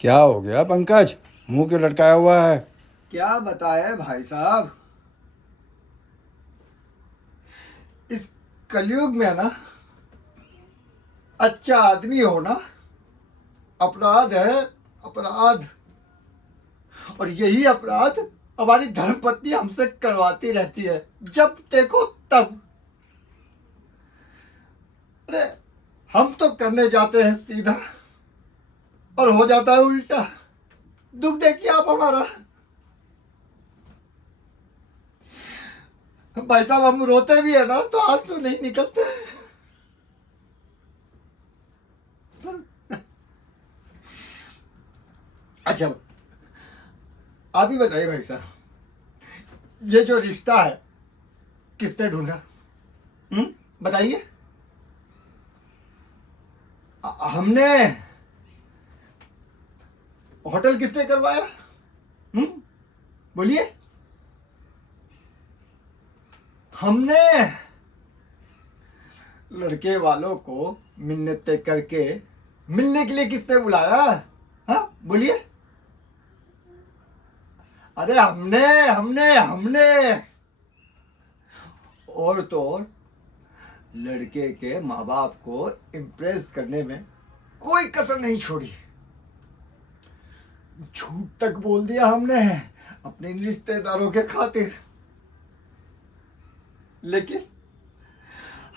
क्या हो गया पंकज? मुंह क्यों लटकाया हुआ है? क्या बताए भाई साहब। इस कलयुग में ना अच्छा आदमी होना अपराध है। अपराध। और यही अपराध हमारी धर्मपत्नी हमसे करवाती रहती है जब देखो तब। अरे हम तो करने जाते हैं सीधा और हो जाता है उल्टा। दुख देखिए आप हमारा। भाई साहब हम रोते भी है ना तो आंसू नहीं निकलते। अच्छा आप ही बताइए भाई साहब, ये जो रिश्ता है किसने ढूंढा? बताइए। हमने। होटल किसने करवाया? हम्म बोलिए। हमने। लड़के वालों को मिन्नतें करके मिलने के लिए किसने बुलाया? हाँ बोलिए। अरे हमने हमने हमने। और तो और लड़के के माँ बाप को इम्प्रेस करने में कोई कसर नहीं छोड़ी। झूठ तक बोल दिया हमने अपने रिश्तेदारों के खातिर। लेकिन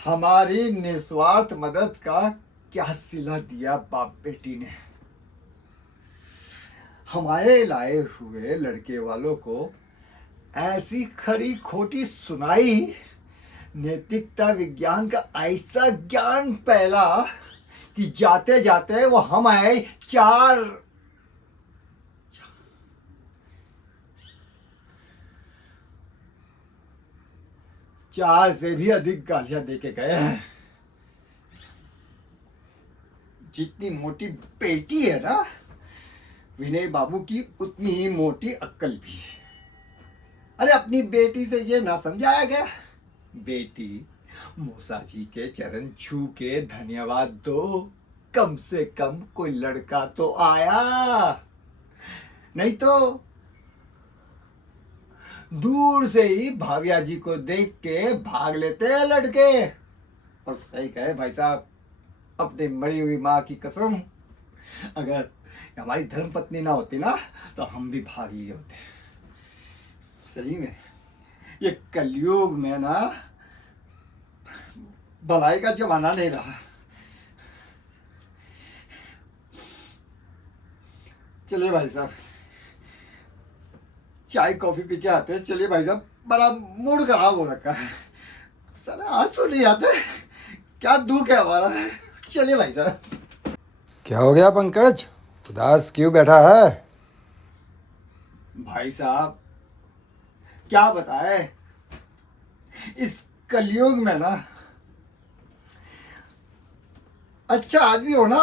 हमारी निस्वार्थ मदद का क्या सिला दिया बाप बेटी ने। हमारे लाए हुए लड़के वालों को ऐसी खरी खोटी सुनाई, नैतिकता विज्ञान का ऐसा ज्ञान फैला कि जाते जाते वो हम आए चार से भी अधिक गालियां देके गए हैं। जितनी मोटी बेटी है ना विनय बाबू की, उतनी ही मोटी अक्कल भी। अरे अपनी बेटी से ये ना समझाया गया? बेटी मूसा जी के चरण छू के धन्यवाद दो, कम से कम कोई लड़का तो आया। नहीं तो दूर से ही भाविया जी को देख के भाग लेते हैं लड़के। और सही कहे भाई साहब, अपनी मरी हुई माँ की कसम, अगर हमारी धर्मपत्नी ना होती ना तो हम भी भाग लिए होते। सही में ये कलयुग में ना भलाई का जमाना नहीं रहा। चलिए भाई साहब चाय कॉफी पी के आते हैं। चलिए भाई साहब, बड़ा मूड खराब हो रखा है। साला आंसू नहीं आते। क्या दुख है हमारा। चलिए भाई साहब। क्या हो गया पंकज? उदास क्यों बैठा है? भाई साहब क्या बताए, इस कलयुग में ना अच्छा आदमी होना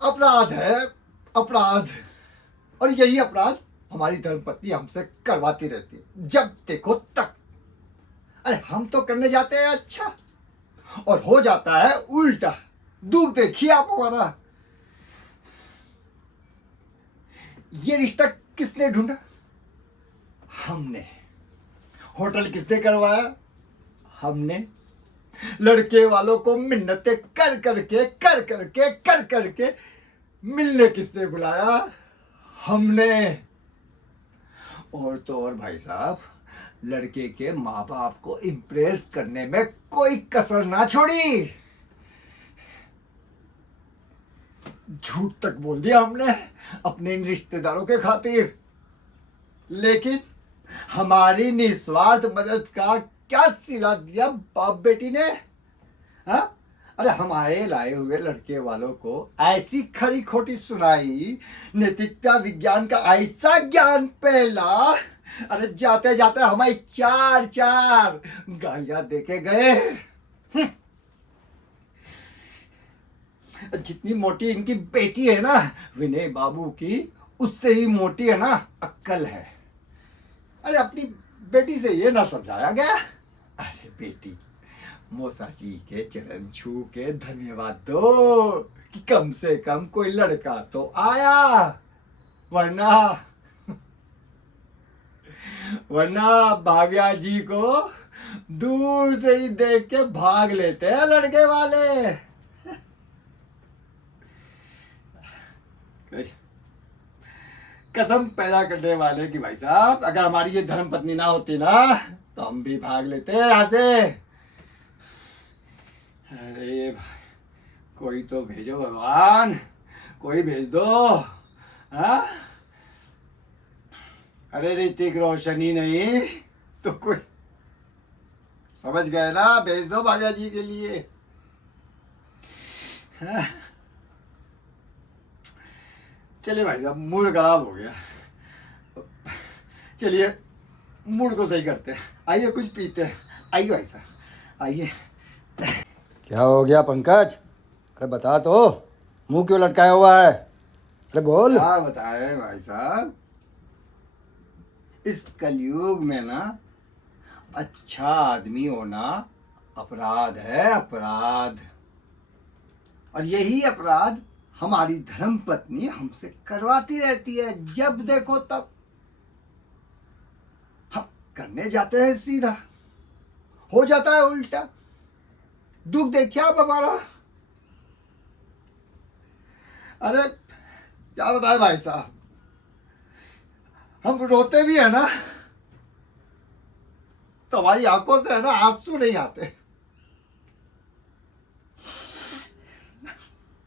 अपराध है। अपराध। और यही अपराध हमारी धर्मपत्नी हमसे करवाती रहती है जब देखो तक। अरे हम तो करने जाते हैं अच्छा और हो जाता है उल्टा। दुख देखिए आप हमारा। ये रिश्ता किसने ढूंढा? हमने। होटल किसने करवाया? हमने। लड़के वालों को मिन्नतें कर करके मिलने किसने बुलाया? हमने। और तो और भाई साहब, लड़के के माँ बाप को इम्प्रेस करने में कोई कसर ना छोड़ी। झूठ तक बोल दिया हमने अपने इन रिश्तेदारों के खातिर। लेकिन हमारी निस्वार्थ मदद का क्या सिला दिया बाप बेटी ने। हा? अरे हमारे लाए हुए लड़के वालों को ऐसी खरी खोटी सुनाई, नैतिकता विज्ञान का ऐसा ज्ञान फैला। अरे जाते जाते हमारी चार चार गालियां देके गए। जितनी मोटी इनकी बेटी है ना विनय बाबू की, उससे ही मोटी है ना अक्कल है। अरे अपनी बेटी से ये ना समझाया गया? अरे बेटी मूसा जी के चरण छू के धन्यवाद दो कि कम से कम कोई लड़का तो आया। वरना वरना भाव्या जी को दूर से ही देख के भाग लेते हैं लड़के वाले। कसम पैदा करने वाले कि भाई साहब, अगर हमारी ये धर्म पत्नी ना होती ना तो हम भी भाग लेते यहाँ से। अरे भाई, कोई तो भेजो भगवान, कोई भेज दो। हाँ, अरे ऋतिक रोशन ही नहीं तो कोई, समझ गए ना, भेज दो भाग्या जी के लिए। हाँ? चलिए भाई साहब, मूड खराब हो गया, चलिए मूड को सही करते हैं, आइए कुछ पीते हैं। आइए भाई साहब, आइए। क्या हो गया पंकज? अरे बता तो, मुंह क्यों लटकाया हुआ है? अरे बोल। क्या बताए भाई साहब, इस कलयुग में ना अच्छा आदमी होना अपराध है, अपराध। और यही अपराध हमारी धर्म पत्नी हमसे करवाती रहती है, जब देखो तब। हम करने जाते हैं सीधा, हो जाता है उल्टा। दुख देखिए आप हमारा। अरे क्या बताए भाई साहब, हम रोते भी है ना तो हमारी आंखों से है ना आंसू नहीं आते।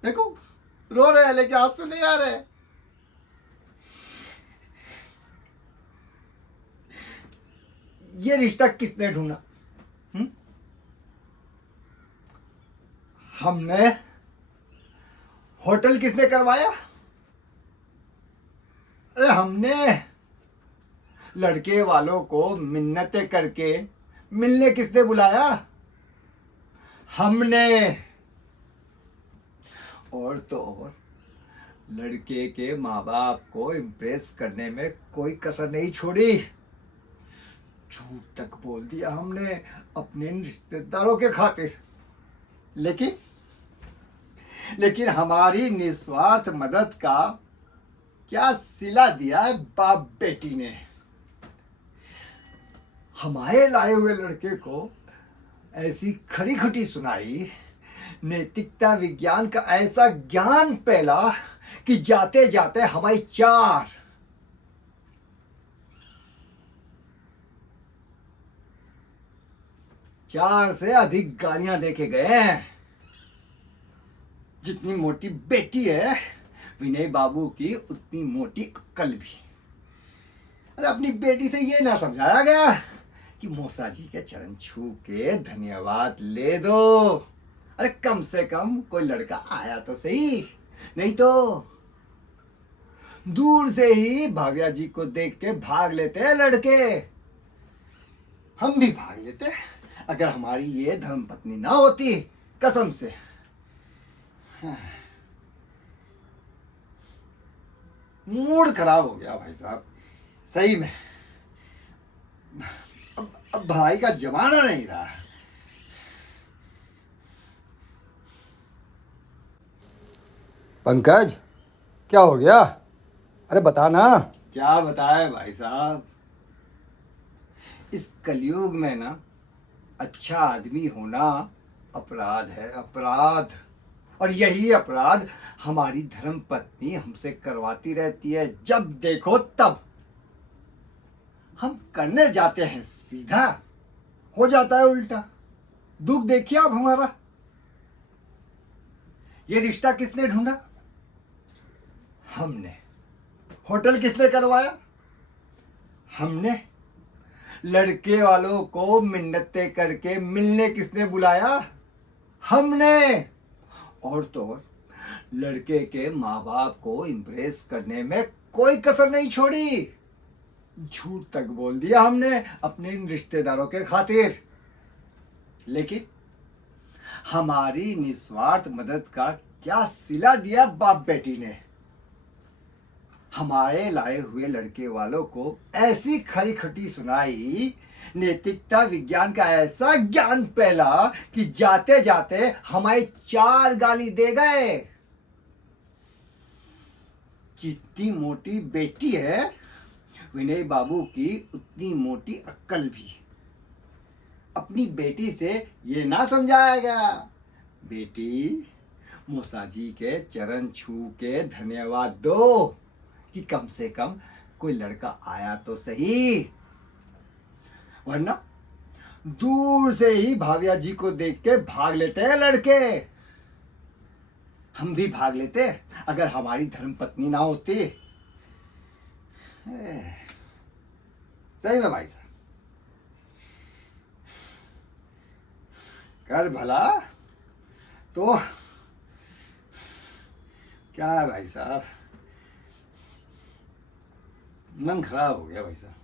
देखो रो रहे हैं लेकिन आंसू नहीं आ रहे। ये रिश्ता किसने ढूंढा? हमने? होटल किसने करवाया? अरे हमने। लड़के वालों को मिन्नतें करके मिलने किसने बुलाया? हमने। और तो और लड़के के माँ बाप को इम्प्रेस करने में कोई कसर नहीं छोड़ी। झूठ तक बोल दिया हमने अपने रिश्तेदारों के खातिर। लेकिन हमारी निस्वार्थ मदद का क्या सिला दिया है बाप बेटी ने। हमारे लाए हुए लड़के को ऐसी खरी खटी सुनाई, नैतिकता विज्ञान का ऐसा ज्ञान फैला कि जाते जाते हमारी चार से अधिक गालियां देके गए हैं। जितनी मोटी बेटी है विनय बाबू की, उतनी मोटी अक्कल भी। अरे अपनी बेटी से ये ना समझाया गया कि मौसा जी के चरण छू के धन्यवाद ले दो। अरे कम से कम कोई लड़का आया तो सही, नहीं तो दूर से ही भाव्या जी को देख के भाग लेते हैं लड़के। हम भी भाग लेते अगर हमारी ये धर्म पत्नी ना होती, कसम से। मूड खराब हो गया भाई साहब, सही में। अब भाई का जमाना नहीं रहा। पंकज क्या हो गया? अरे बता ना। क्या बताए भाई साहब, इस कलयुग में ना अच्छा आदमी होना अपराध है, अपराध। और यही अपराध हमारी धर्म पत्नी हमसे करवाती रहती है, जब देखो तब। हम करने जाते हैं सीधा, हो जाता है उल्टा। दुख देखिए आप हमारा। ये रिश्ता किसने ढूंढा? हमने। होटल किसने करवाया? हमने। लड़के वालों को मिन्नतें करके मिलने किसने बुलाया? हमने। और तो और लड़के के माँ बाप को इम्प्रेस करने में कोई कसर नहीं छोड़ी। झूठ तक बोल दिया हमने अपने इन रिश्तेदारों के खातिर। लेकिन हमारी निस्वार्थ मदद का क्या सिला दिया बाप बेटी ने। हमारे लाए हुए लड़के वालों को ऐसी खरी खटी सुनाई, नैतिकता विज्ञान का ऐसा ज्ञान फैला कि जाते जाते हमारे 4 गाली दे गए। जितनी मोटी बेटी है विनय बाबू की उतनी मोटी अक्ल भी। अपनी बेटी से ये ना समझाया गया, बेटी मौसाजी के चरण छू के धन्यवाद दो कि कम से कम कोई लड़का आया तो सही, वरना दूर से ही भाविया जी को देख के भाग लेते हैं लड़के। हम भी भाग लेते अगर हमारी धर्मपत्नी ना होती। सही में भाई साहब, कर भला तो क्या है भाई साहब, मन खराब हो गया भाई साहब।